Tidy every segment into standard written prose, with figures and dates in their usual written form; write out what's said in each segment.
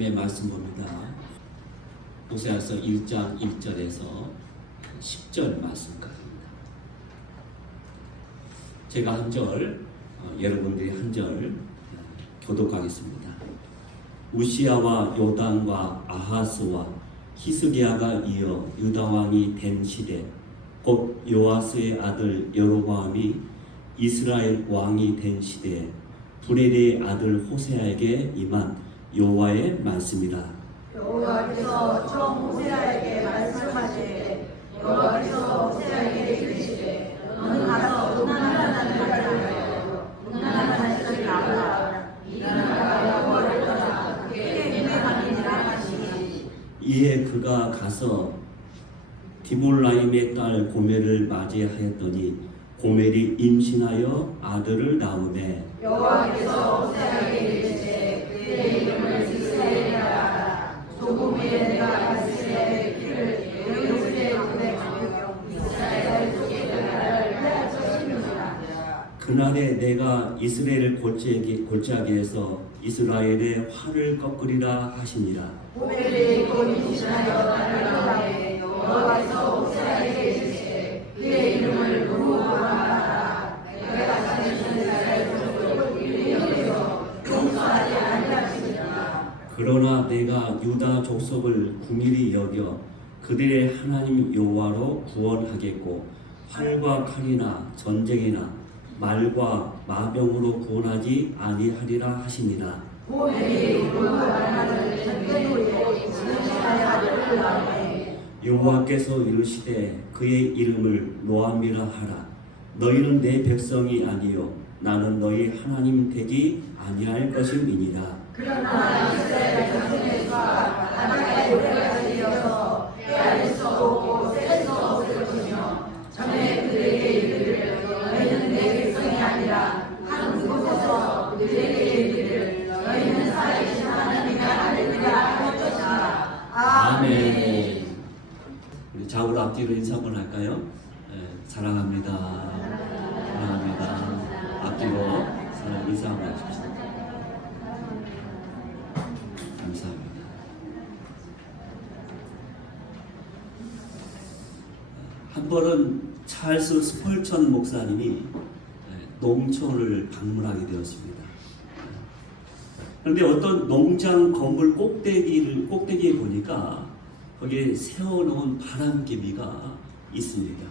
하나님의 말씀 봅니다. 호세아서 1장 1절에서 10절 말씀까지입니다. 제가 한 절, 여러분들이 한 절 교독하겠습니다. 우시야와 요담과 아하스와 히스기야가 이어 유다 왕이 된 시대, 곧 요아스의 아들 여로보암이 이스라엘 왕이 된 시대에 브레리의 아들 호세아에게 임한 여호와의 말씀이라. 여호와께서 처음 호세아에게 말씀하시되 여호와께서 호세아에게 이르시되 너는 가서 음란한 자를 가르하여 음란한 자식을 낳으라. 이 나라가 여호와를 떠나 그에게 임해가니라 하시니. 이에 그가 가서 디볼라임의 딸 고멜을 맞이하였더니 고멜이 임신하여 아들을 낳으매 여호와께서 호세아에게 이르시되 그의 이름을 이스라엘이라 하라. 조금 후에 내가 이스라엘의 피를 여호와의 손에 받으며 이스라엘 속의 나라를 할 것이니라. 그날에 내가 이스라엘을 골짜기에 해서 이스라엘의 활을 꺾으리라 하시니라. 고멜이 곧 임신하여 딸을 낳으매 여호와께서 호세아에게 이르시되 그의 이름을 누구라 하라. 내가 다시 이스라엘 족속을 위에서 용서하지 아니하시리라. 그러나 내가 유다 족속을 긍휼히 여겨 그들의 하나님 여호와로 구원하겠고 활과 칼이나 전쟁이나 말과 마병으로 구원하지 아니하리라 하시니라. 고멜이 누구라 하는 전쟁으로 임신하여 아들을 낳으매 여호와께서 이르시되 그의 이름을 노암이라 하라. 너희는 내 백성이 아니요 나는 너희 하나님 되기 아니할 것임이니라. 그러나 이스라엘 전쟁에서 바다의 노래가 들려서 헤아릴 수 없고 셀 수 없을 것이며 전에 그들에게 이르기를 너희는 내 백성이 아니라 한 곳에서 그들에게 이르기를 너희는 살아계신 하나님의 아들이라 할 것이다. 아멘. 우리 좌우로 앞뒤로 인사 한번 할까요? 사랑합니다. 사랑합니다. 앞뒤로 인사 한번 하십시오. 감사합니다. 한 번은 찰스 스펄천 목사님이 농촌을 방문하게 되었습니다. 그런데 어떤 농장 건물 꼭대기에 보니까 거기에 세워놓은 바람개비가 있습니다.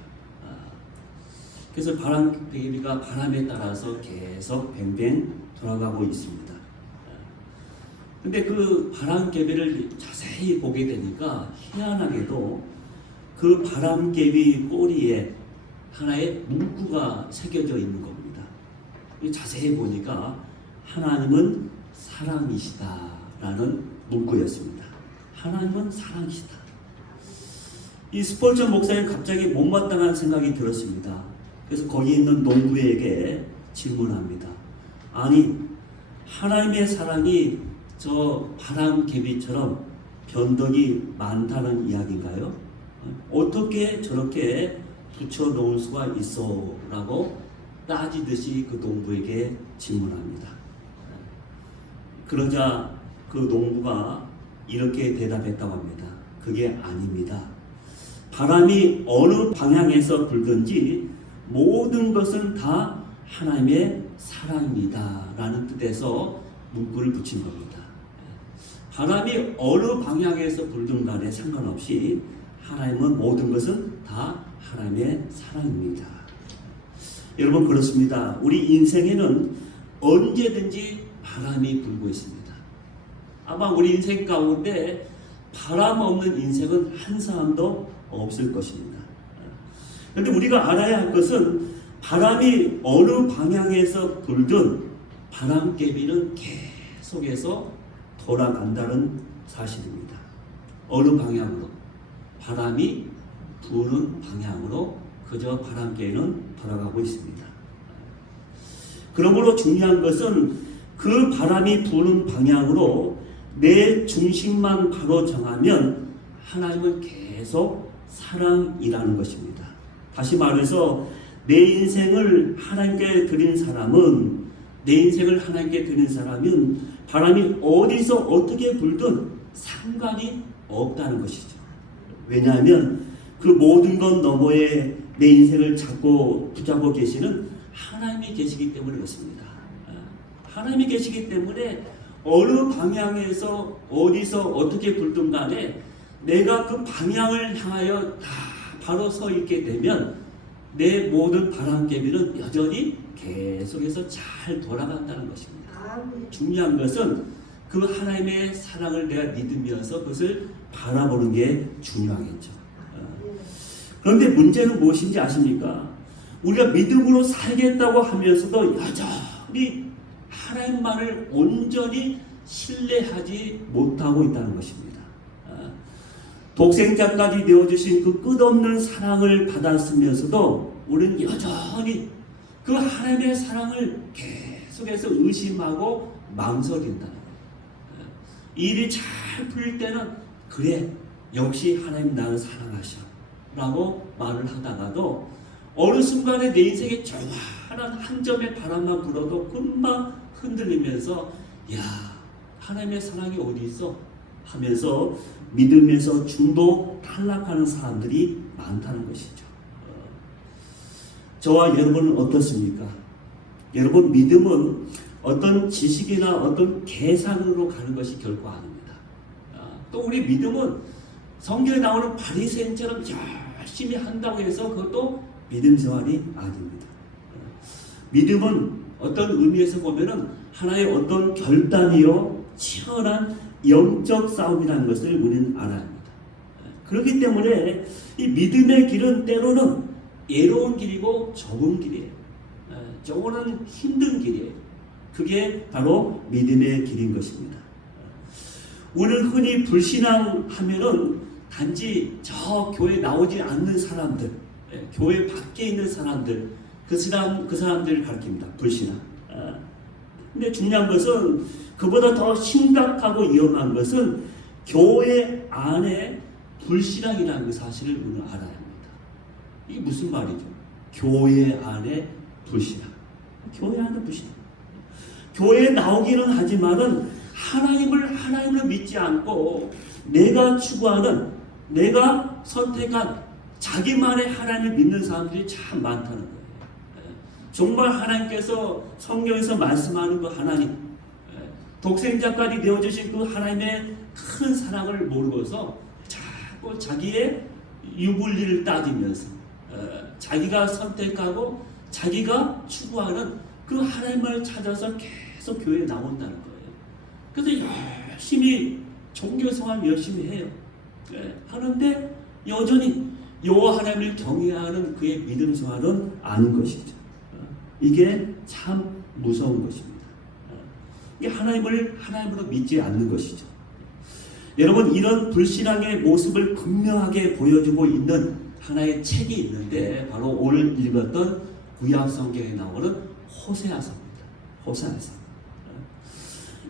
그래서 바람개비가 바람에 따라서 계속 뱅뱅 돌아가고 있습니다. 근데 그 바람개비를 자세히 보게 되니까 희한하게도 그 바람개비 꼬리에 하나의 문구가 새겨져 있는 겁니다. 자세히 보니까 하나님은 사랑이시다라는 문구였습니다. 하나님은 사랑이시다. 이 스펄전 목사님 갑자기 못마땅한 생각이 들었습니다. 그래서 거기 있는 농부에게 질문합니다. 아니, 하나님의 사랑이 저 바람개비처럼 변덕이 많다는 이야기인가요? 어떻게 저렇게 붙여놓을 수가 있어? 라고 따지듯이 그 농부에게 질문합니다. 그러자 그 농부가 이렇게 대답했다고 합니다. 그게 아닙니다. 바람이 어느 방향에서 불든지 모든 것은 다 하나님의 사랑입니다. 라는 뜻에서 문구를 붙인 겁니다. 바람이 어느 방향에서 불든 간에 상관없이 하나님은 모든 것은 다 하나님의 사랑입니다. 여러분 그렇습니다. 우리 인생에는 언제든지 바람이 불고 있습니다. 아마 우리 인생 가운데 바람 없는 인생은 한 사람도 없을 것입니다. 그런데 우리가 알아야 할 것은 바람이 어느 방향에서 불든 바람개비는 계속해서 돌아간다는 사실입니다. 어느 방향으로? 바람이 부는 방향으로 그저 바람개는 돌아가고 있습니다. 그러므로 중요한 것은 그 바람이 부는 방향으로 내 중심만 바로 정하면 하나님은 계속 사랑이라는 것입니다. 다시 말해서 내 인생을 하나님께 드린 사람은 바람이 어디서 어떻게 불든 상관이 없다는 것이죠. 왜냐하면 그 모든 것 너머에 내 인생을 잡고 붙잡고 계시는 하나님이 계시기 때문에 그렇습니다. 하나님이 계시기 때문에 어느 방향에서 어디서 어떻게 불든 간에 내가 그 방향을 향하여 다 바로 서 있게 되면 내 모든 바람개비는 여전히 계속해서 잘 돌아간다는 것입니다. 중요한 것은 그 하나님의 사랑을 내가 믿으면서 그것을 바라보는 게 중요하겠죠. 그런데 문제는 무엇인지 아십니까? 우리가 믿음으로 살겠다고 하면서도 여전히 하나님만을 온전히 신뢰하지 못하고 있다는 것입니다. 독생자까지 내어주신 그 끝없는 사랑을 받았으면서도 우리는 여전히 그 하나님의 사랑을 계속해서 의심하고 망설인다는 거예요. 일이 잘 풀릴 때는 그래 역시 하나님 나를 사랑하셔 라고 말을 하다가도 어느 순간에 내 인생에 조그마한 한 점의 바람만 불어도 금방 흔들리면서 야 하나님의 사랑이 어디 있어 하면서 믿으면서 중도 탈락하는 사람들이 많다는 것이죠. 저와 여러분은 어떻습니까? 여러분 믿음은 어떤 지식이나 어떤 계산으로 가는 것이 결코 아닙니다. 또 우리 믿음은 성경에 나오는 바리새인처럼 열심히 한다고 해서 그것도 믿음 생활이 아닙니다. 믿음은 어떤 의미에서 보면은 하나의 어떤 결단이요 치열한 영적 싸움이라는 것을 우리는 알아야 합니다. 그렇기 때문에 이 믿음의 길은 때로는 애로운 길이고 좁은 길이에요. 저거는 힘든 길이에요. 그게 바로 믿음의 길인 것입니다. 우리는 흔히 불신앙하면은 단지 저 교회 나오지 않는 사람들, 교회 밖에 있는 사람들, 그 사람들을 가리킵니다. 불신앙. 근데 중요한 것은 그보다 더 심각하고 위험한 것은 교회 안에 불신앙이라는 그 사실을 우리는 알아야 합니다. 이게 무슨 말이죠? 교회 안에 불신앙. 교회 안에 불신앙. 교회에 나오기는 하지만은 하나님을 믿지 않고 내가 추구하는, 내가 선택한 자기만의 하나님을 믿는 사람들이 참 많다는 거예요. 정말 하나님께서 성경에서 말씀하는 그 하나님, 독생자까지 내어주신 그 하나님의 큰 사랑을 모르고서 자꾸 자기의 유불리를 따지면서 자기가 선택하고 자기가 추구하는 그 하나님을 찾아서 계속 교회에 나온다는 거예요. 그래서 열심히 종교생활 열심히 해요. 하는데 여전히 여호와 하나님을 경외하는 그의 믿음 생활은 아닌 것이죠. 이게 참 무서운 것입니다. 이게 하나님으로 믿지 않는 것이죠. 여러분 이런 불신앙의 모습을 극명하게 보여주고 있는 하나의 책이 있는데 바로 오늘 읽었던 구약 성경에 나오는 호세아서입니다. 호세아서.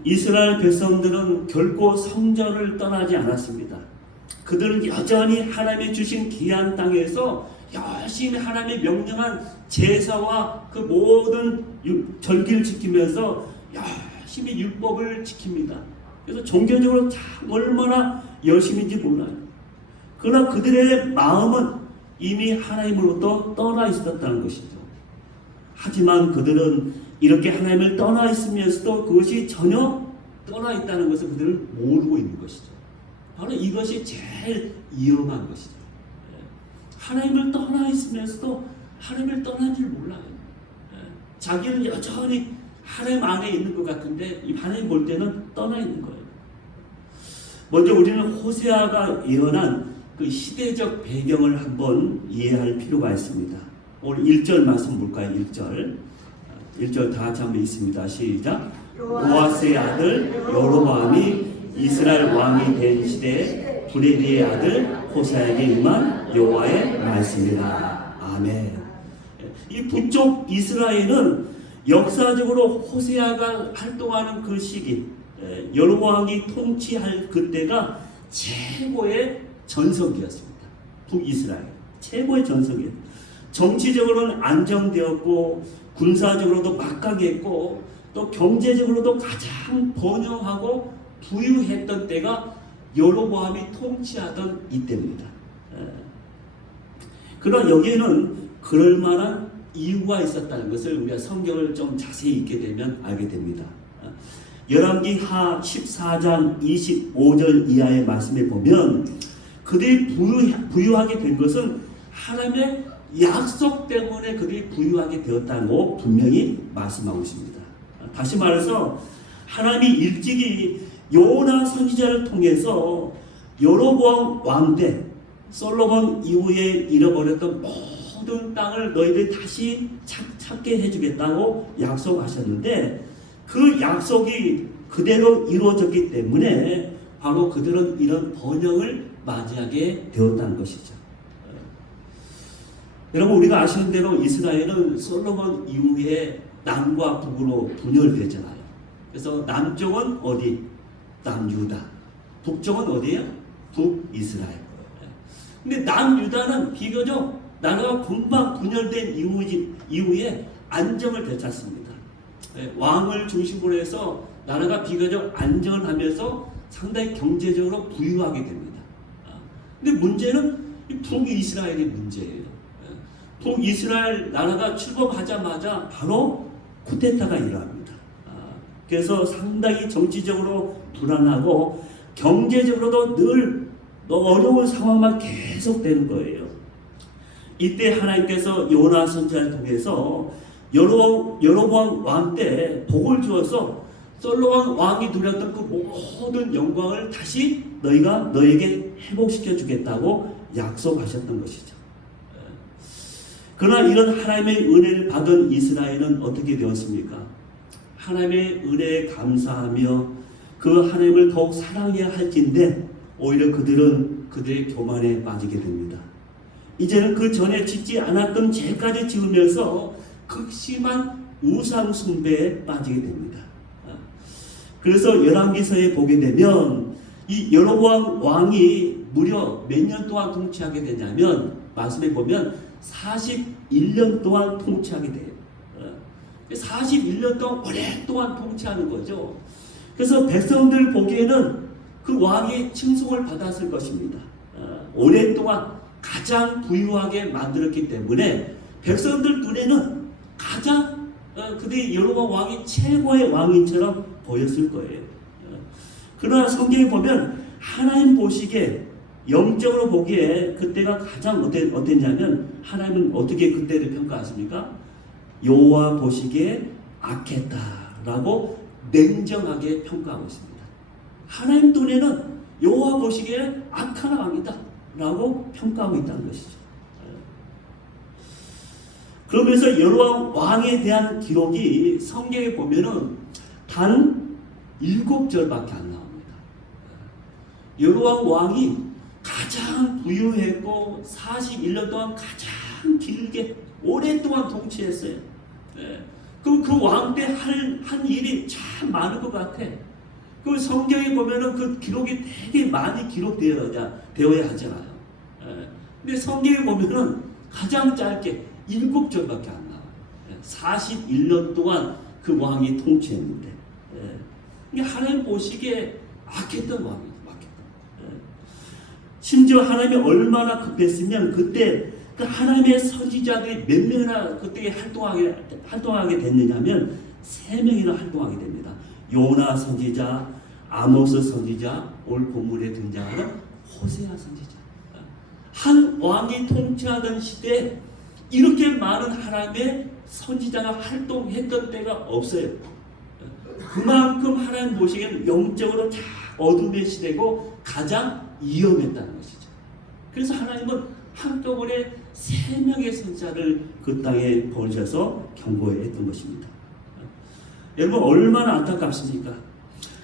이스라엘 백성들은 결코 성전을 떠나지 않았습니다. 그들은 여전히 하나님이 주신 귀한 땅에서 열심히 하나님이 명령한 제사와 그 모든 절기를 지키면서 열심히 율법을 지킵니다. 그래서 종교적으로 참 얼마나 열심인지 몰라요. 그러나 그들의 마음은 이미 하나님으로부터 떠나 있었다는 것이죠. 하지만 그들은 이렇게 하나님을 떠나 있으면서도 그것이 전혀 떠나 있다는 것을 그들은 모르고 있는 것이죠. 바로 이것이 제일 위험한 것이죠. 하나님을 떠나 있으면서도 하나님을 떠난 줄 몰라요. 자기는 여전히 하나님 안에 있는 것 같은데 하나님 볼 때는 떠나 있는 거예요. 먼저 우리는 호세아가 예언한 그 시대적 배경을 한번 이해할 필요가 있습니다. 오늘 1절 말씀 볼까요? 1절 다 같이 한번 읽습니다. 시작. 요아스의 아들 여로보암이 이스라엘 왕이 된 시대에 브레디의 아들 호세아에게 임한 여호와의 말씀이다. 아멘. 이 북쪽 이스라엘은 역사적으로 호세아가 활동하는 그 시기, 여로보암이 통치할 그때가 최고의 전성기였습니다. 북이스라엘 최고의 전성기였습니다. 정치적으로는 안정되었고 군사적으로도 막강했고 또 경제적으로도 가장 번영하고 부유했던 때가 여로보암이 통치하던 이때입니다. 그러나 여기에는 그럴 만한 이유가 있었다는 것을 우리가 성경을 좀 자세히 읽게 되면 알게 됩니다. 열왕기하 14장 25절 이하의 말씀에 보면 그들이 부유하게 된 것은 하나님의 약속 때문에 그들이 부유하게 되었다고 분명히 말씀하고 있습니다. 다시 말해서 하나님이 일찍이 요나 선지자를 통해서 여로보암 왕 때 솔로몬 이후에 잃어버렸던 모든 땅을 너희들이 다시 찾게 해주겠다고 약속하셨는데 그 약속이 그대로 이루어졌기 때문에 바로 그들은 이런 번영을 맞이하게 되었다는 것이죠. 여러분 우리가 아시는 대로 이스라엘은 솔로몬 이후에 남과 북으로 분열되잖아요. 그래서 남쪽은 어디? 남유다. 북쪽은 어디예요? 북이스라엘. 근데 남유다는 비교적 나라가 금방 분열된 이후에 안정을 되찾습니다. 왕을 중심으로 해서 나라가 비교적 안정하면서 상당히 경제적으로 부유하게 됩니다. 근데 문제는 북이스라엘의 문제예요. 북이스라엘 나라가 출범하자마자 바로 쿠데타가 일어납니다. 그래서 상당히 정치적으로 불안하고 경제적으로도 늘 어려운 상황만 계속되는 거예요. 이때 하나님께서 요나 선지자를 통해서 여로보암 왕 때 복을 주어서 솔로몬 왕이 누렸던 그 모든 영광을 다시 너에게 회복시켜 주겠다고 약속하셨던 것이죠. 그러나 이런 하나님의 은혜를 받은 이스라엘은 어떻게 되었습니까? 하나님의 은혜에 감사하며 그 하나님을 더욱 사랑해야 할진데 오히려 그들은 그들의 교만에 빠지게 됩니다. 이제는 그 전에 짓지 않았던 죄까지 지으면서 극심한 우상 숭배에 빠지게 됩니다. 그래서 열왕기서에 보게 되면 이 여로보암 왕이 무려 몇 년 동안 통치하게 되냐면 말씀에 보면 41년 동안 통치하게 돼요. 41년 동안 오랫동안 통치하는 거죠. 그래서 백성들 보기에는 그 왕이 칭송을 받았을 것입니다. 오랫동안 가장 부유하게 만들었기 때문에 백성들 눈에는 가장 그들이 여로보암 왕이 최고의 왕인처럼 보였을 거예요. 그러나 성경에 보면 하나님 보시기에 영적으로 보기에 그때가 가장 어땠냐면 하나님은 어떻게 그때를 평가하십니까? 여호와 보시기에 악했다라고 냉정하게 평가하고 있습니다. 하나님 눈에는 여호와 보시기에 악한 왕이다라고 평가하고 있다는 것이죠. 그러면서 여로보암 왕에 대한 기록이 성경에 보면은 단 7절밖에 안 나옵니다. 여로보암 왕이 가장 부유했고 41년 동안 가장 길게 오랫동안 통치했어요. 그럼 그 왕 때 한 일이 참 많은 것 같아. 그 성경에 보면은 그 기록이 되게 많이 기록되어야 하잖아요. 근데 성경에 보면은 가장 짧게 7절밖에 안 나와요. 41년 동안 그 왕이 통치했는데, 이게 하나님 보시기에 악했던 왕이죠. 심지어 하나님이 얼마나 급했으면 그때 그 하나님의 선지자들이 몇 명이나 그때 활동하게 됐느냐면 3명이나 활동하게 됩니다. 요나 선지자, 아모스 선지자, 오늘 본문에 등장하는 호세아 선지자. 한 왕이 통치하던 시대에 이렇게 많은 하나님의 선지자가 활동했던 때가 없어요. 그만큼 하나님 보시기에는 영적으로 어둠의 시대고 가장 위험했다는 것이죠. 그래서 하나님은 한꺼번에 3명의 선지자를 그 땅에 보내셔서 경고했던 것입니다. 여러분 얼마나 안타깝습니까?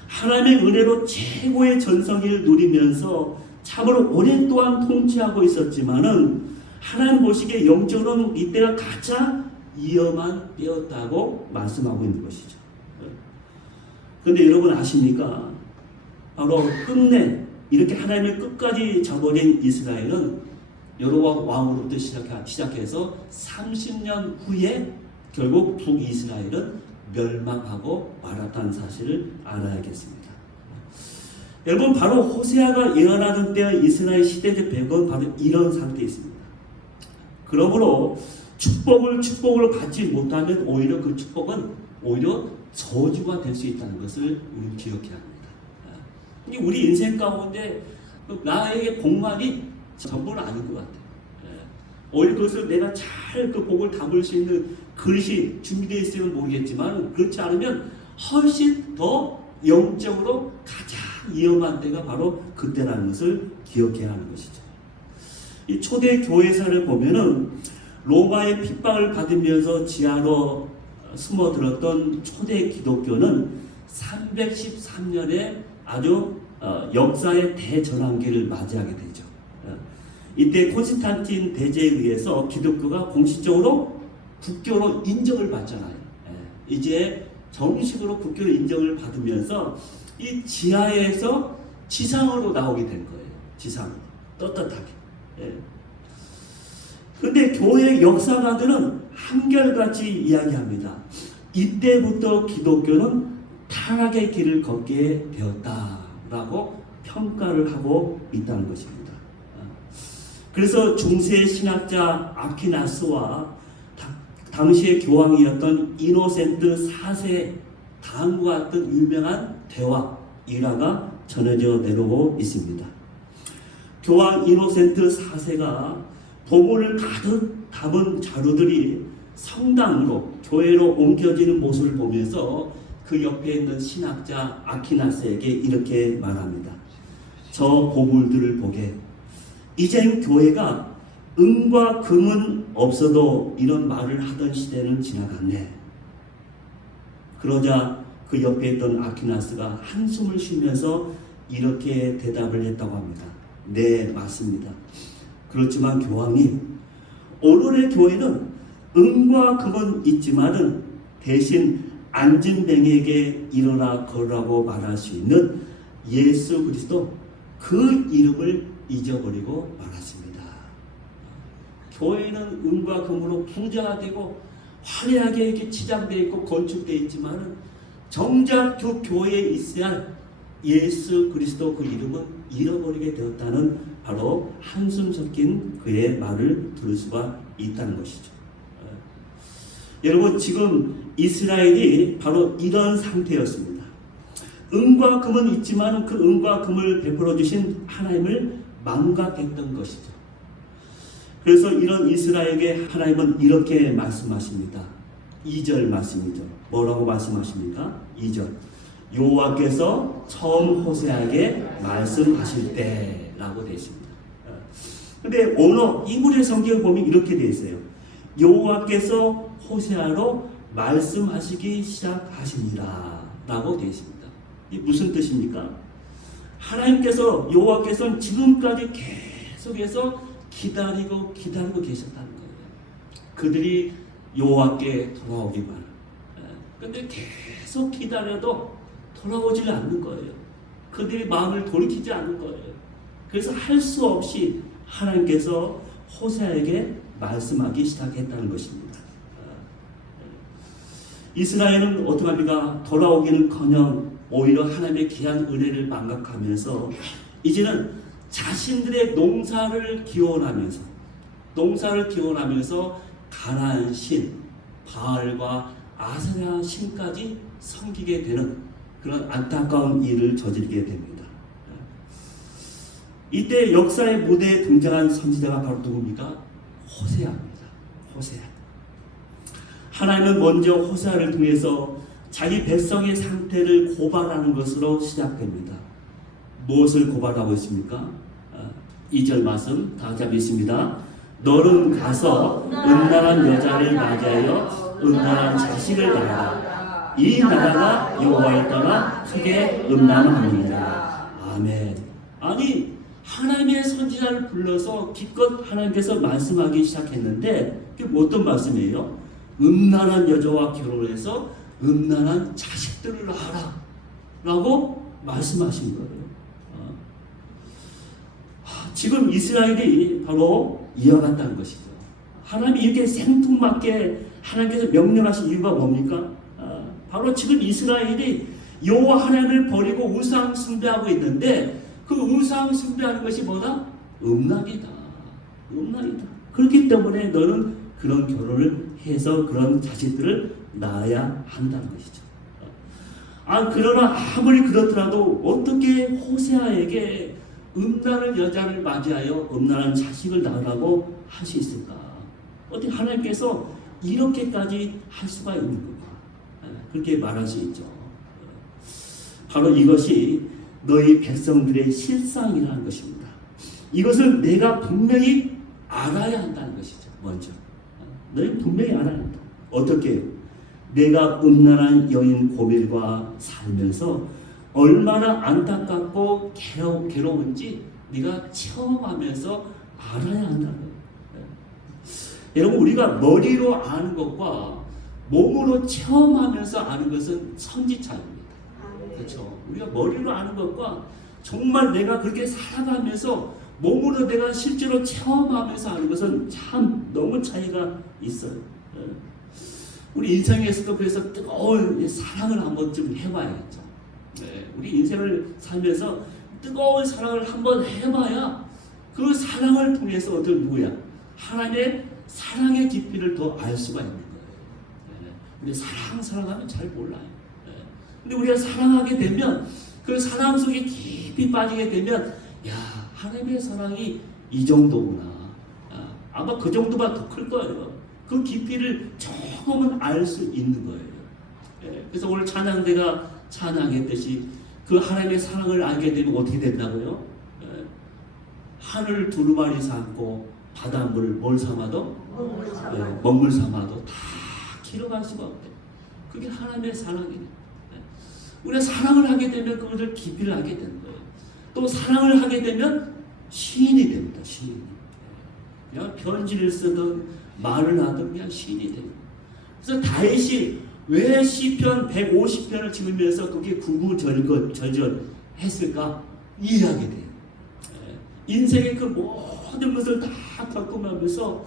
하나님의 은혜로 최고의 전성기를 누리면서 참으로 오랫동안 통치하고 있었지만은 하나님 보시기에 영적으로는 이때가 가장 위험한 때였다고 말씀하고 있는 것이죠. 그런데 여러분 아십니까? 바로 끝내 이렇게 하나님을 끝까지 저버린 이스라엘은 여로보암 왕으로부터 시작해서 30년 후에 결국 북이스라엘은 멸망하고 말았다는 사실을 알아야겠습니다. 여러분, 바로 호세아가 예언하는 때 이스라엘 시대적 배경은 바로 이런 상태에 있습니다. 그러므로 축복을 받지 못하면 오히려 그 축복은 오히려 저주가 될 수 있다는 것을 우리는 기억해야 합니다. 우리 인생 가운데 나에게 복만이 전부는 아닌 것 같아요. 오히려 그것을 내가 잘 그 복을 담을 수 있는 그릇이 준비되어 있으면 모르겠지만, 그렇지 않으면 훨씬 더 영적으로 가장 위험한 때가 바로 그때라는 것을 기억해야 하는 것이죠. 이 초대 교회사를 보면은 로마의 핍박을 받으면서 지하로 숨어들었던 초대 기독교는 313년에 아주 역사의 대전환기를 맞이하게 되죠. 이때 콘스탄틴 대제에 의해서 기독교가 공식적으로 국교로 인정을 받잖아요. 이제 정식으로 국교로 인정을 받으면서 이 지하에서 지상으로 나오게 된 거예요. 지상으로 떳떳하게. 그런데 교회 역사가들은 한결같이 이야기합니다. 이때부터 기독교는 타락의 길을 걷게 되었다라고 평가를 하고 있다는 것입니다. 그래서 중세 신학자 아퀴나스와 당시의 교황이었던 이노센트 4세 다음과 같은 유명한 대화 일화가 전해져 내려오고 있습니다. 교황 이노센트 4세가 보물을 가득 담은 자루들이 성당으로 교회로 옮겨지는 모습을 보면서 그 옆에 있는 신학자 아퀴나스에게 이렇게 말합니다. 저 보물들을 보게. 이젠 교회가 은과 금은 없어도 이런 말을 하던 시대는 지나갔네. 그러자 그 옆에 있던 아퀴나스가 한숨을 쉬면서 이렇게 대답을 했다고 합니다. 네, 맞습니다. 그렇지만 교황님, 오늘의 교회는 은과 금은 있지만은 대신 안진뱅이에게 일어나 걸으라고 말할 수 있는 예수 그리스도 그 이름을 잊어버리고 말았습니다. 교회는 은과 금으로 부자가 되고 화려하게 이렇게 치장되어 있고 건축되어 있지만 정작 그 교회에 있어야 할 예수 그리스도 그 이름은 잃어버리게 되었다는 바로 한숨 섞인 그의 말을 들을 수가 있다는 것이죠. 여러분, 지금 이스라엘이 바로 이런 상태였습니다. 은과 금은 있지만 그 은과 금을 베풀어 주신 하나님을 망각했던 것이죠. 그래서 이런 이스라엘에게 하나님은 이렇게 말씀하십니다. 2절 말씀이죠. 뭐라고 말씀하십니까? 2절. 여호와께서 처음 호세아에게 말씀하실 때라고 되어 있습니다. 근데 오늘 이구의 성경을 보면 이렇게 되어 있어요. 여호와께서 호세아로 말씀하시기 시작하시니라 라고 되어 있습니다. 이 무슨 뜻입니까? 하나님께서 여호와께서는 지금까지 계속해서 기다리고 계셨다는 거예요. 그들이 여호와께 돌아오기만. 근데 계속 기다려도 돌아오지 않는 거예요. 그들이 마음을 돌이키지 않는 거예요. 그래서 할 수 없이 하나님께서 호세아에게 말씀하기 시작했다는 것입니다. 이스라엘은 어떻게 합니까? 돌아오기는커녕 오히려 하나님의 귀한 은혜를 망각하면서 이제는 자신들의 농사를 기원하면서 가나안 신 바알과 아세라 신까지 섬기게 되는 그런 안타까운 일을 저지르게 됩니다. 이때 역사의 무대에 등장한 선지자가 바로 누굽니까? 호세아입니다. 호세아. 하나님은 먼저 호세아를 통해서 자기 백성의 상태를 고발하는 것으로 시작됩니다. 무엇을 고발하고 있습니까? 2절 말씀 다 같이 읽습니다. 너는 가서 음란한 여자를 맞이하여 음란한 자식을 낳아라. 이 나라가 여호와를 떠나 크게 음란하느니라. 아멘. 아니, 하나님의 선지자를 불러서 기껏 하나님께서 말씀하기 시작했는데 그게 어떤 말씀이에요? 음란한 여자와 결혼해서 음란한 자식들을 낳아라 라고 말씀하신 거예요. 지금 이스라엘이 바로 이와 같다는 것이죠. 하나님이 이렇게 생뚱맞게 하나님께서 명령하신 이유가 뭡니까? 바로 지금 이스라엘이 여호와 하나님을 버리고 우상 숭배하고 있는데 그 우상 숭배하는 것이 뭐다? 음란이다. 음란이다. 그렇기 때문에 너는 그런 결혼을 해서 그런 자식들을 낳아야 한다는 것이죠. 그러나 아무리 그렇더라도 어떻게 호세아에게 음란한 여자를 맞이하여 음란한 자식을 낳으라고 할 수 있을까? 어떻게 하나님께서 이렇게까지 할 수가 있는 건가? 그렇게 말할 수 있죠. 바로 이것이 너희 백성들의 실상이라는 것입니다. 이것을 내가 분명히 알아야 한다는 것이죠. 먼저 너희 분명히 알아야 한다. 어떻게? 내가 음란한 여인 고멜과 살면서 얼마나 안타깝고 괴로운지 네가 체험하면서 알아야 한다는 거예요. 여러분, 우리가 머리로 아는 것과 몸으로 체험하면서 아는 것은 천지 차이입니다. 그렇죠? 우리가 머리로 아는 것과 정말 내가 그렇게 살아가면서 몸으로 내가 실제로 체험하면서 아는 것은 참 너무 차이가 있어요. 우리 인생에서도 그래서 뜨거운 사랑을 한번 좀 해봐야겠죠. 우리 인생을 살면서 뜨거운 사랑을 한번 해봐야 그 사랑을 통해서 어떤 누구야? 하나님의 사랑의 깊이를 더 알 수가 있는 거예요. 근데 사랑하면 잘 몰라요. 근데 우리가 사랑하게 되면 그 사랑 속에 깊이 빠지게 되면 야, 하나님의 사랑이 이 정도구나. 아마 그 정도가 더 클 거예요. 그 깊이를 조금은 알 수 있는 거예요. 그래서 오늘 찬양대가 찬양했듯이 그 하나님의 사랑을 알게 되면 어떻게 된다고요? 하늘 두루마리 삼고 바닷물 뭘 삼아도 먹물 삼아도 다 길어갈 수가 없대. 그게 하나님의 사랑이에요. 우리가 사랑을 하게 되면 그것을 깊이를 알게 되는 거예요. 또 사랑을 하게 되면 시인이 됩니다. 시인이. 그냥 편지를 쓰든 말을 하든 그냥 시인이 돼요. 그래서 다윗이 왜 시편 150편을 찍으면서 그게 구구절절 했을까? 이해하게 돼요. 인생의 그 모든 것을 다 겪으면서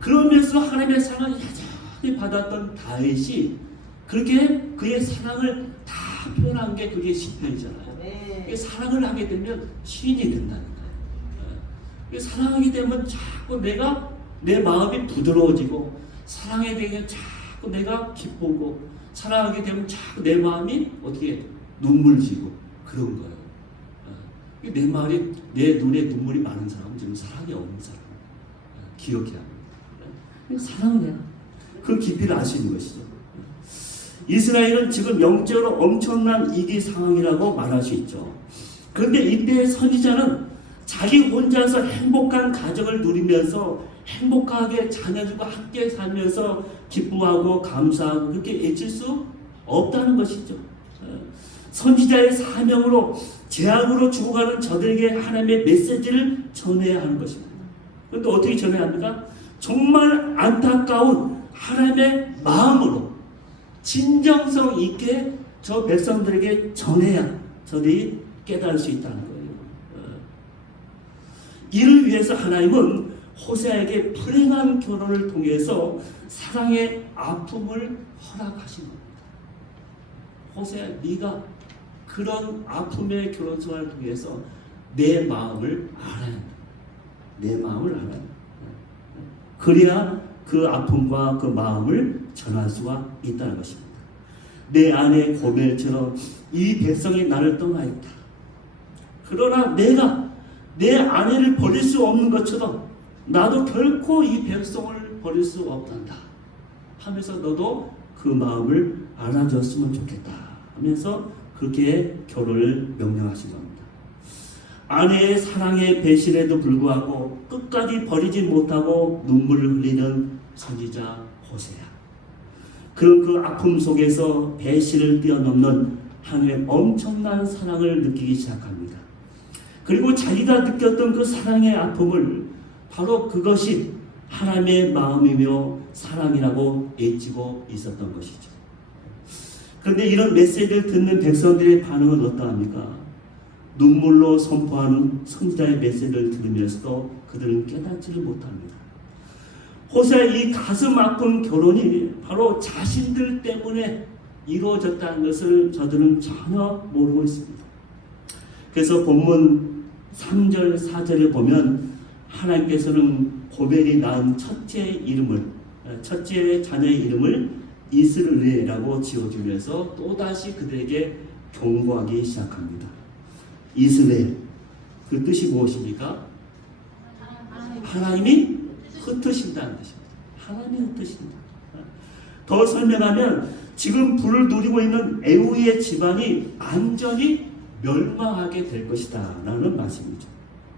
그러면서 하나님의 사랑을 여전히 받았던 다윗이 그렇게 그의 사랑을 다 표현한 게 그게 시편이잖아요. 네. 사랑을 하게 되면 시인이 된다는 거예요. 사랑하게 되면 자꾸 내 마음이 부드러워지고 사랑에 대해 자꾸 내가 기쁘고 사랑하게 되면 자꾸 내 마음이 어떻게 눈물 지고 그런 거예요. 내 눈에 눈물이 많은 사람은 지금 사랑이 없는 사람. 기억해야 합니다. 사랑을 해야 그 깊이를 알 수 있는 것이죠. 이스라엘은 지금 영적으로 엄청난 위기 상황이라고 말할 수 있죠. 그런데 이때의 선지자는 자기 혼자서 행복한 가정을 누리면서 행복하게 자녀들과 함께 살면서 기뻐하고 감사하고 그렇게 애칠 수 없다는 것이죠. 선지자의 사명으로 재앙으로 죽어가는 저들에게 하나님의 메시지를 전해야 하는 것입니다. 그런데 어떻게 전해야 합니까? 정말 안타까운 하나님의 마음으로 진정성 있게 저 백성들에게 전해야 저들이 깨달을 수 있다는 거예요. 이를 위해서 하나님은 호세아에게 불행한 결혼을 통해서 사랑의 아픔을 허락하신 겁니다. 호세아, 네가 그런 아픔의 결혼 생활을 통해서 내 마음을 알아야 한다. 내 마음을 알아야 한다. 그래야 그 아픔과 그 마음을 전할 수가 있다는 것입니다. 내 아내 고멜처럼 이 백성이 나를 떠나있다. 그러나 내가 내 아내를 버릴 수 없는 것처럼 나도 결코 이 백성을 버릴 수 없단다 하면서 너도 그 마음을 알아줬으면 좋겠다 하면서 그렇게 결혼을 명령하신 겁니다. 아내의 사랑의 배신에도 불구하고 끝까지 버리지 못하고 눈물을 흘리는 선지자 호세아. 그런 그 아픔 속에서 배신을 뛰어넘는 하나님의 엄청난 사랑을 느끼기 시작합니다. 그리고 자기가 느꼈던 그 사랑의 아픔을 바로 그것이 하나님의 마음이며 사랑이라고 애치고 있었던 것이죠. 그런데 이런 메시지를 듣는 백성들의 반응은 어떠합니까? 눈물로 선포하는 선지자의 메시지를 들으면서도 그들은 깨닫지를 못합니다. 호세아의 이 가슴 아픈 결혼이 바로 자신들 때문에 이루어졌다는 것을 저들은 전혀 모르고 있습니다. 그래서 본문 3절, 4절에 보면 하나님께서는 고멜이 낳은 첫째 자녀의 이름을 이스라엘이라고 지어주면서 또다시 그들에게 경고하기 시작합니다. 이스라엘, 그 뜻이 무엇입니까? 하나님이 흩으신다는 뜻입니다. 하나님이 흩으신다. 더 설명하면 지금 불을 누리고 있는 에우의 집안이 완전히 멸망하게 될 것이다 라는 말씀이죠.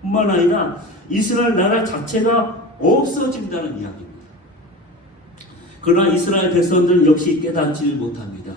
뿐만 아니라 이스라엘 나라 자체가 없어진다는 이야기입니다. 그러나 이스라엘 백성들은 역시 깨닫지 못합니다.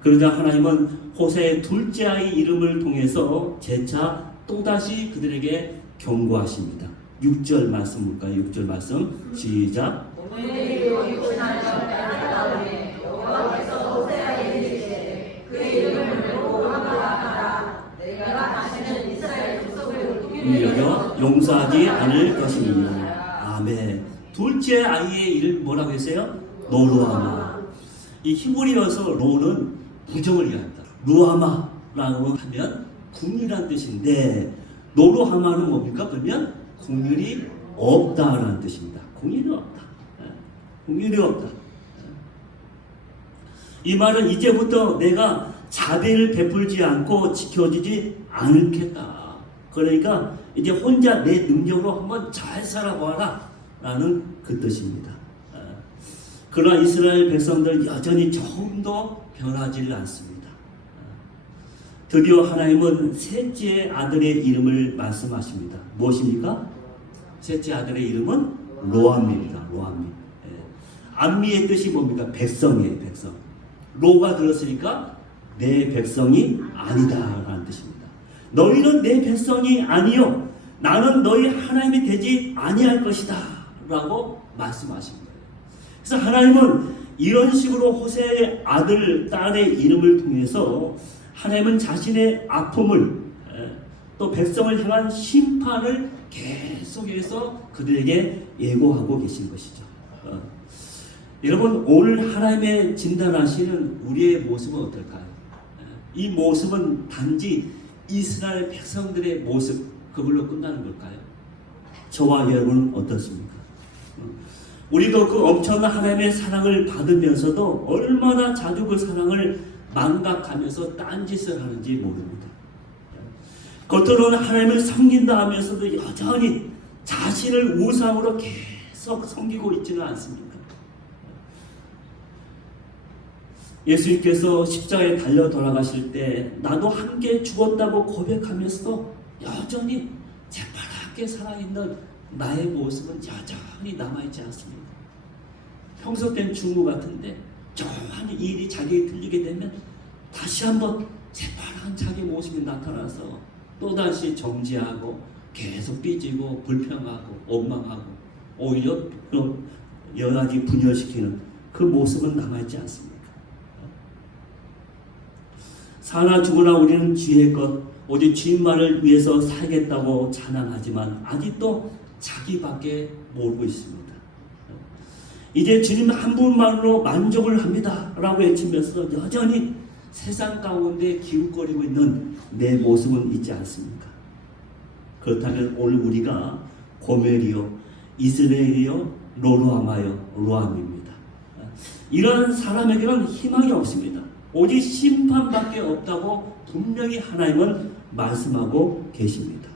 그러자 하나님은 호세의 둘째 아이 이름을 통해서 재차 또다시 그들에게 경고하십니다. 6절 말씀 볼까요? 6절 말씀 시작. 오늘도 육신하여 나라다오니 여호와께서 호세아에게 이르시되 그의 이름을 로하마라 하라. 내가 다시는 이스라엘 족속을 여겨 용서하지 않을 것입니다. 아멘. 둘째 아이의 이름 뭐라고 했어요? 노루하마. 이 히브리어서 로는 부정을 이해합니다. 루하마라고 하면 궁이란 뜻인데 노루하마는 뭡니까? 그러면 궁율이 없다라는 뜻입니다. 궁율이 없다. 궁율이 없다. 이 말은 이제부터 내가 자비를 베풀지 않고 지켜주지 않겠다. 그러니까 이제 혼자 내 능력으로 한번 잘 살아봐라 라는 그 뜻입니다. 그러나 이스라엘 백성들 여전히 조금도 변하지를 않습니다. 드디어 하나님은 셋째 아들의 이름을 말씀하십니다. 무엇입니까? 셋째 아들의 이름은 로암입니다. 로암미. 암미의 뜻이 뭡니까? 백성이에요. 백성. 로가 들었으니까 내 백성이 아니다 라는 뜻입니다. 너희는 내 백성이 아니요 나는 너희 하나님이 되지 아니할 것이다 라고 말씀하신 거예요. 그래서 하나님은 이런 식으로 호세의 아들, 딸의 이름을 통해서 하나님은 자신의 아픔을 또 백성을 향한 심판을 계속해서 그들에게 예고하고 계신 것이죠. 여러분 오늘 하나님의 진단하시는 우리의 모습은 어떨까요? 이 모습은 단지 이스라엘 백성들의 모습 그걸로 끝나는 걸까요? 저와 여러분은 어떻습니까? 우리도 그 엄청난 하나님의 사랑을 받으면서도 얼마나 자주 그 사랑을 망각하면서 딴짓을 하는지 모릅니다. 겉으로는 하나님을 섬긴다 하면서도 여전히 자신을 우상으로 계속 섬기고 있지는 않습니까? 예수님께서 십자가에 달려 돌아가실 때 나도 함께 죽었다고 고백하면서도 여전히 재빠르게 살아있는 나의 모습은 여전히 남아있지 않습니다. 평소 땐 중후 같은데 조금만 일이 자기에게 들리게 되면 다시 한번 재빠른 자기 모습이 나타나서 또다시 정지하고 계속 삐지고 불평하고 원망하고 오히려 여러 가지 분열시키는 그 모습은 남아있지 않습니까? 사나 죽으나 우리는 주의 것 오직 주님만을 위해서 살겠다고 찬양하지만 아직도 자기밖에 모르고 있습니다. 이제 주님 한 분만으로 만족을 합니다 라고 외치면서 여전히 세상 가운데 기웃거리고 있는 내 모습은 있지 않습니까? 그렇다면 오늘 우리가 고멜이요 이스라엘이요 로루하마요 로암입니다. 이런 사람에게는 희망이 없습니다. 오직 심판밖에 없다고 분명히 하나님은 말씀하고 계십니다.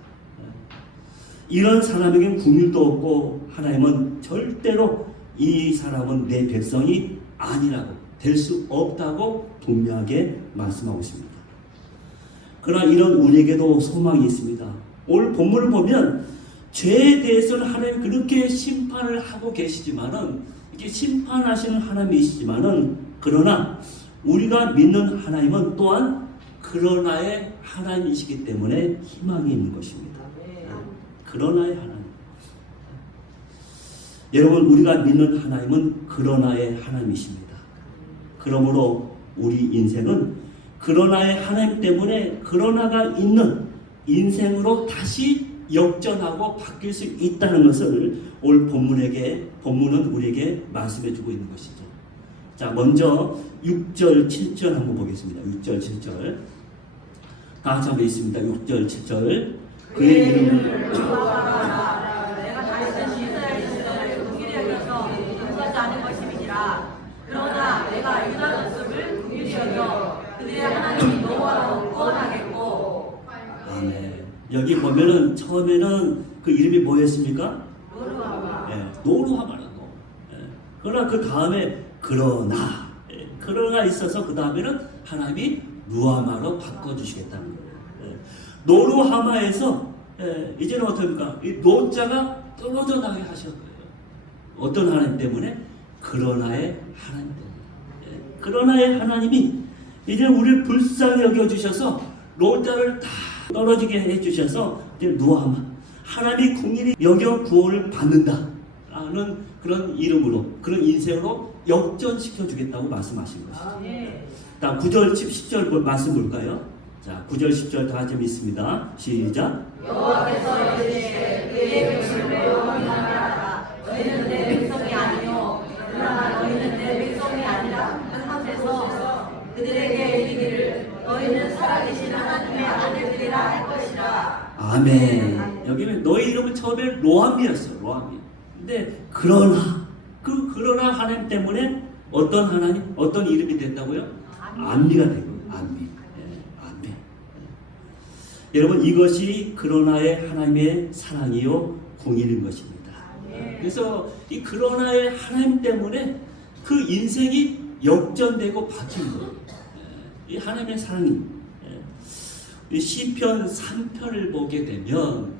이런 사람에게는 국률도 없고 하나님은 절대로 이 사람은 내 백성이 아니라고 될 수 없다고 분명하게 말씀하고 있습니다. 그러나 이런 우리에게도 소망이 있습니다. 오늘 본문을 보면 죄에 대해서는 하나님 그렇게 심판을 하고 계시지만은 이게 심판하시는 하나님이시지만은 그러나 우리가 믿는 하나님은 또한 그러나의 하나님이시기 때문에 희망이 있는 것입니다. 그러나의 하나님. 여러분 우리가 믿는 하나님은 그러나의 하나님이십니다. 그러므로 우리 인생은 그러나의 하나님 때문에 그러나가 있는 인생으로 다시 역전하고 바뀔 수 있다는 것을 오늘 본문은 우리에게 말씀해 주고 있는 것이죠. 자, 먼저 6절, 7절 한번 보겠습니다. 6절, 7절. 다 같이 한번 있습니다. 6절, 7절. 그의 이름을 여호와라 내가 다시는 이스라엘 지도를 궁일히 여겨서 용서하지 않은 것임이니라. 그러나 내가 유다 족속을 궁일히 여겨 그들의 하나님 여호와로 구원하겠고. 아멘. 여기 보면은 처음에는 그 이름이 뭐였습니까? 노루하마. 예, 노루하마라고. 예, 그러나 그 다음에 그러나, 예, 그러나 있어서 그 다음에는 하나님이 루하마로 바꿔주시겠다는 거예요. 예, 노루하마에서 예, 이제는 어떻습니까? 이 노자가 떨어져 나게 하실 거예요. 어떤 하나님 때문에? 그러나의 하나님 때문에. 예, 그러나의 하나님이 이제 우리를 불쌍히 여겨주셔서 노자를 다 떨어지게 해주셔서 이제 루하마, 하나님이 궁일이 여겨 구원을 받는다라는 그런 이름으로, 그런 인생으로 역전시켜 주겠다고 말씀하신 것이죠. 아, 네. 자, 9절, 10절 말씀 볼까요? 자, 9절, 10절 다 같이 읽습니다. 시작. 여호와께서 이르시되 그의 백성을 영원히 하라. 너희는 내 백성이 아니요 그러나 너희는 내 백성이 아니라 한 곳에서 그들에게 이르기를 너희는 살아계신 하나님의 아들들이라 할 것이라. 아멘. 여기는 너희 이름은 처음에 로함이었어요. 로함이. 근데 그러나 하나님 때문에 어떤 하나님, 어떤 이름이 됐다고요? 암미가 된 거예요. 암미. 예, 암미. 예. 여러분, 이것이 그러나의 하나님의 사랑이요 공일인 것입니다. 그래서 이 그러나의 하나님 때문에 그 인생이 역전되고 바뀐 거예요. 예, 이 하나님의 사랑이. 이 시편 3편을 보게 되면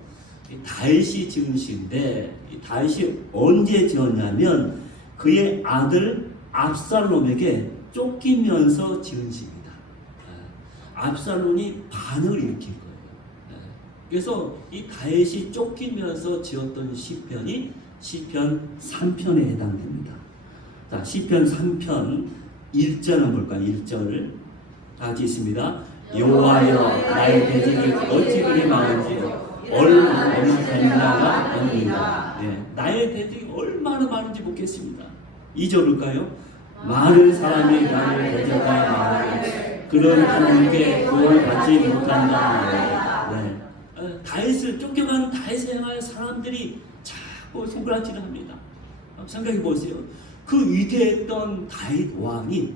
다윗이 지은 시인데, 이 다윗이 언제 지었냐면 그의 아들 압살롬에게 쫓기면서 지은 시입니다. 압살롬이 반을 일으킨 거예요. 그래서 이 다윗이 쫓기면서 지었던 시편이 시편 3편에 해당됩니다. 자, 시편 3편 1절 한번 볼까요? 1절 다 같이 있습니다. 여호와여 나의 대적이 어찌 그리 많은지 얼마나 되나가 아니라. 예, 나의 대적이 얼마나 많은지 보겠습니다. 2절 볼까요? 많은 사람이 나를 대적하여 말하되 그런 하나님께 구원을 받지 못한다. 네. 다윗을 쫓겨간 다윗을 향하여 사람들이 자꾸 손가락질을 합니다. 생각해 보세요. 그 위대했던 다윗 왕이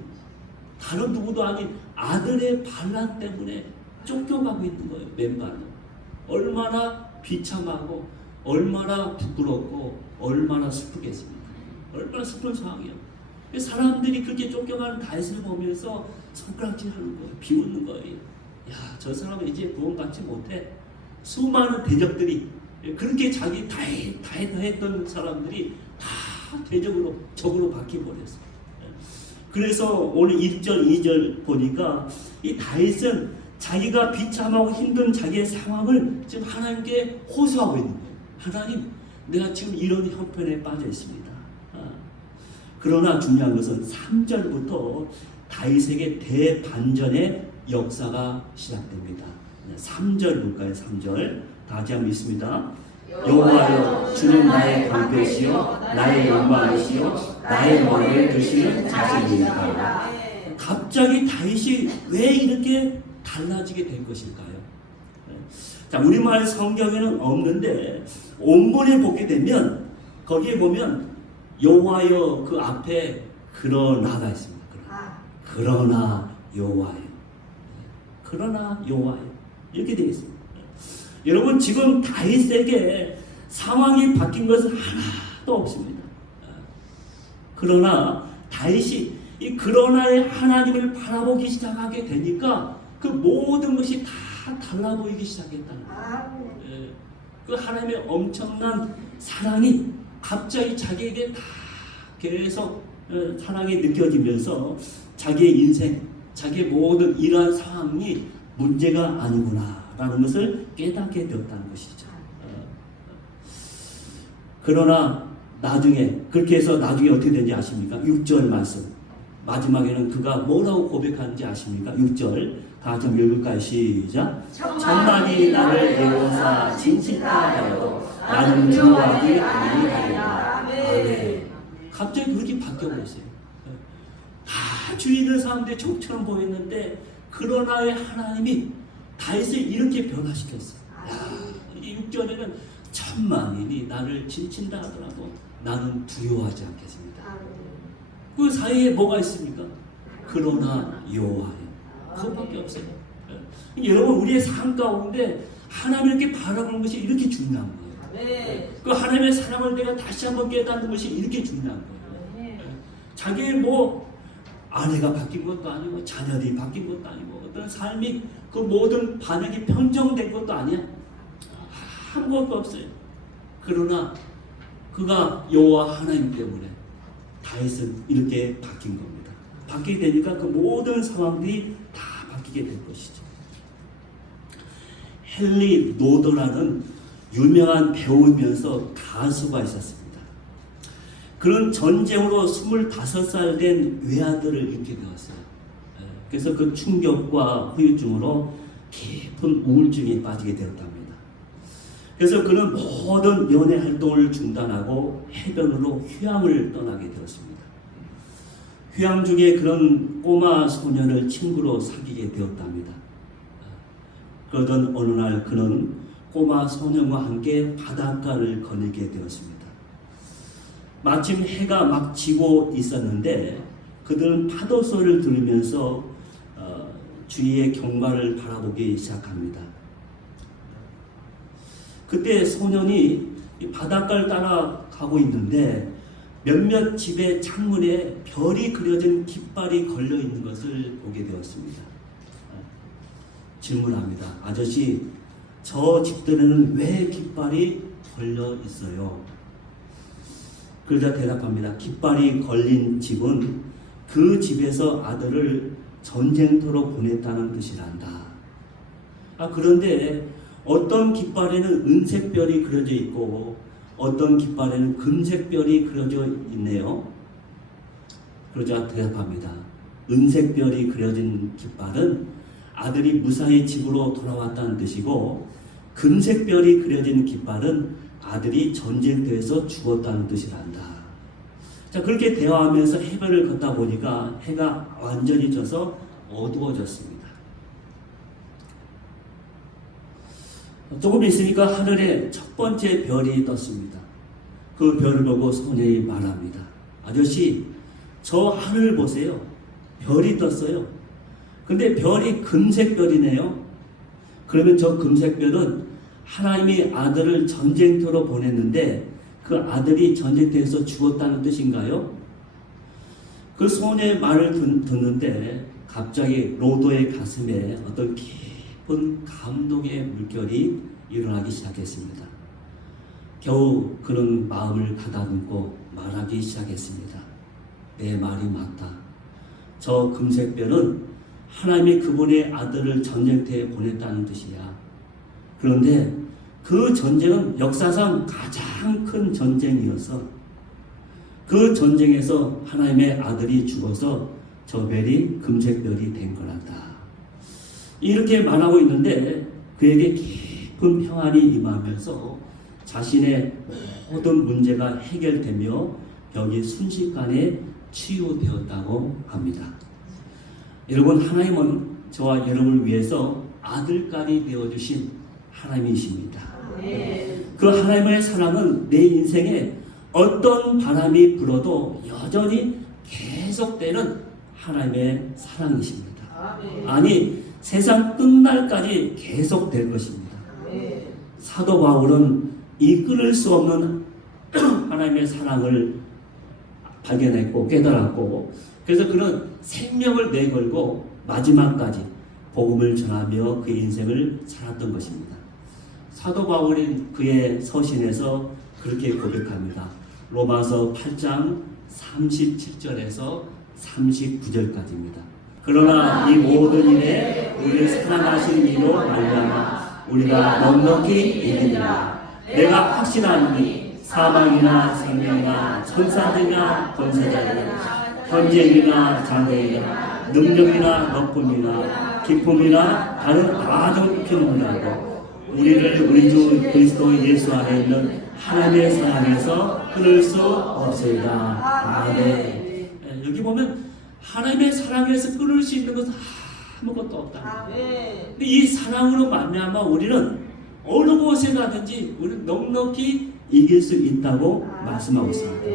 다른 누구도 아닌 아들의 반란 때문에 쫓겨가고 있는 거예요. 맨발로. 얼마나 비참하고 얼마나 부끄럽고 얼마나 슬프겠습니까? 얼마나 슬픈 상황이에요. 사람들이 그렇게 쫓겨가는 다윗을 보면서 손가락질하는 거예요. 비웃는 거예요. 야, 저 사람은 이제 구원받지 못해. 수많은 대적들이 그렇게 자기 다윗 했던 사람들이 다 대적으로 적으로 바뀌어버렸어요. 그래서 오늘 1절, 2절 보니까 이 다윗은 자기가 비참하고 힘든 자기의 상황을 지금 하나님께 호소하고 있는 거예요. 하나님, 내가 지금 이런 형편에 빠져 있습니다. 그러나 중요한 것은 3절부터 다윗에게 대반전의 역사가 시작됩니다. 3절 볼까요? 3절 다 같이 한번 읽습니다. 여호와여 주는 나의 방패시요 나의 영광이시요 나의 머리를 드시는 자신입니다. 갑자기 다윗이 왜 이렇게 달라지게 된 것일까요? 자, 우리말 성경에는 없는데 원문에 보게 되면 거기에 보면 여호와여 그 앞에 그러나가 있습니다. 그러나 여호와여, 그러나 여호와여 이렇게 되어 있습니다. 여러분, 지금 다윗에게 상황이 바뀐 것은 하나도 없습니다. 그러나 다윗이 이 그러나의 하나님을 바라보기 시작하게 되니까 그 모든 것이 다 달라 보이기 시작했다는 거예요. 그 하나님의 엄청난 사랑이 갑자기 자기에게 다 계속 사랑이 느껴지면서 자기의 인생, 자기의 모든 이러한 상황이 문제가 아니구나라는 것을 깨닫게 되었다는 것이죠. 그러나 나중에 그렇게 해서 나중에 어떻게 되는지 아십니까? 6절 말씀 마지막에는 그가 뭐라고 고백하는지 아십니까? 6절 다 같이 읽을까요? 시작. 천만이 나를 애워사 진실하여도 나는 두려워하지 아니하리라. 갑자기 그렇게 바뀌어버렸어요. 다 주위 있는 사람들이 족처럼 보였는데 그러나 왜 하나님이 다윗을 이렇게 변화시켰어요. 이 6절에는 천만인이 나를 진친다 하더라도 나는 두려워하지 않겠습니다. 그 사이에 뭐가 있습니까? 그러나 여호와여. 그것밖에 없어요. 여러분 우리의 삶 가운데 하나님을 이렇게 바라보는 것이 이렇게 중요한 거예요. 그 하나님의 사랑을 내가 다시 한번 깨닫는 것이 이렇게 중요한 거예요. 자기의 뭐 아내가 바뀐 것도 아니고 자녀들이 바뀐 것도 아니고 어떤 삶이 그 모든 반응이 평정된 것도 아니야. 아무것도 없어요. 그러나 그가 여호와 하나님 때문에 다윗은 이렇게 바뀐 겁니다. 바뀌게 되니까 그 모든 상황들이 다 바뀌게 될 것이죠. 헨리 노더라는 유명한 배우면서 가수가 있었습니다. 그런 전쟁으로 25살 된 외아들을 잃게 되었어요. 그래서 그 충격과 후유증으로 깊은 우울증에 빠지게 되었답니다. 그래서 그는 모든 연애 활동을 중단하고 해변으로 휴양을 떠나게 되었습니다. 휴양 중에 그런 꼬마 소년을 친구로 사귀게 되었답니다. 그러던 어느 날 그는 꼬마 소년과 함께 바닷가를 거닐게 되었습니다. 마침 해가 막 지고 있었는데 그들은 파도 소리를 들으면서 주위의 경관을 바라보기 시작합니다. 그때 소년이 바닷가를 따라가고 있는데 몇몇 집의 창문에 별이 그려진 깃발이 걸려 있는 것을 보게 되었습니다. 질문합니다. 아저씨, 저 집들에는 왜 깃발이 걸려 있어요? 그러자 대답합니다. 깃발이 걸린 집은 그 집에서 아들을 전쟁터로 보냈다는 뜻이란다. 그런데 어떤 깃발에는 은색별이 그려져 있고 어떤 깃발에는 금색별이 그려져 있네요. 그러자 대답합니다. 은색별이 그려진 깃발은 아들이 무사히 집으로 돌아왔다는 뜻이고 금색별이 그려진 깃발은 아들이 전쟁터에서 죽었다는 뜻이란다. 자, 그렇게 대화하면서 해변을 걷다 보니까 해가 완전히 져서 어두워졌습니다. 조금 있으니까 하늘에 첫 번째 별이 떴습니다. 그 별을 보고 소년이 말합니다. 아저씨, 저 하늘 보세요. 별이 떴어요. 근데 별이 금색별이네요. 그러면 저 금색별은 하나님이 아들을 전쟁터로 보냈는데 그 아들이 전쟁터에서 죽었다는 뜻인가요? 그 소년의 말을 듣는데 갑자기 로도의 가슴에 어떤 깊은 감동의 물결이 일어나기 시작했습니다. 겨우 그는 마음을 가다듬고 말하기 시작했습니다. 내 말이 맞다. 저 금색별은 하나님이 그분의 아들을 전쟁터에 보냈다는 뜻이야. 그런데 그 전쟁은 역사상 가장 큰 전쟁이어서 그 전쟁에서 하나님의 아들이 죽어서 저 별이 금색별이 된 거란다. 이렇게 말하고 있는데 그에게 깊은 평안이 임하면서 자신의 모든 문제가 해결되며 병이 순식간에 치유되었다고 합니다. 여러분, 하나님은 저와 여러분을 위해서 아들까지 되어주신 하나님이십니다. 그 하나님의 사랑은 내 인생에 어떤 바람이 불어도 여전히 계속되는 하나님의 사랑이십니다. 아니, 세상 끝날까지 계속될 것입니다. 사도 바울은 이 끊을 수 없는 하나님의 사랑을 발견했고 깨달았고, 그래서 그는 생명을 내걸고 마지막까지 복음을 전하며 그의 인생을 살았던 것입니다. 사도 바울이 그의 서신에서 그렇게 고백합니다. 로마서 8장 37절에서 39절까지입니다. 그러나 이 모든 일에 우리를 사랑하신 이로 말미암아 우리가 넉넉히 이기리라. 내가 확신하노니 사망이나 생명이나 천사들이나 권세자들이나 현재이나 장래이나 능력이나 높음이나 기쁨이나 다른 아주 필요하고 우리를 우리 주 그리스도 예수 안에 있는 하나님의 사랑에서 끊을 수 없습니다. 아멘. 여기 보면 하나님의 사랑에서 끊을 수 있는 것은 아무것도 없다. 아멘. 근데 이 사랑으로 말미암아 우리는 어느 곳에 가든지 우리는 넉넉히 이길 수 있다고 말씀하고 있습니다.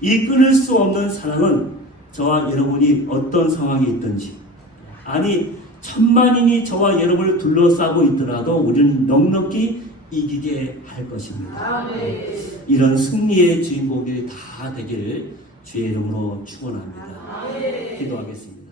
이 끊을 수 없는 사랑은 저와 여러분이 어떤 상황이 있든지, 아니 천만인이 저와 여러분을 둘러싸고 있더라도 우리는 넉넉히 이기게 할 것입니다. 아멘. 이런 승리의 주인공들이 다 되기를 주의 이름으로 축원합니다. 아멘. 기도하겠습니다.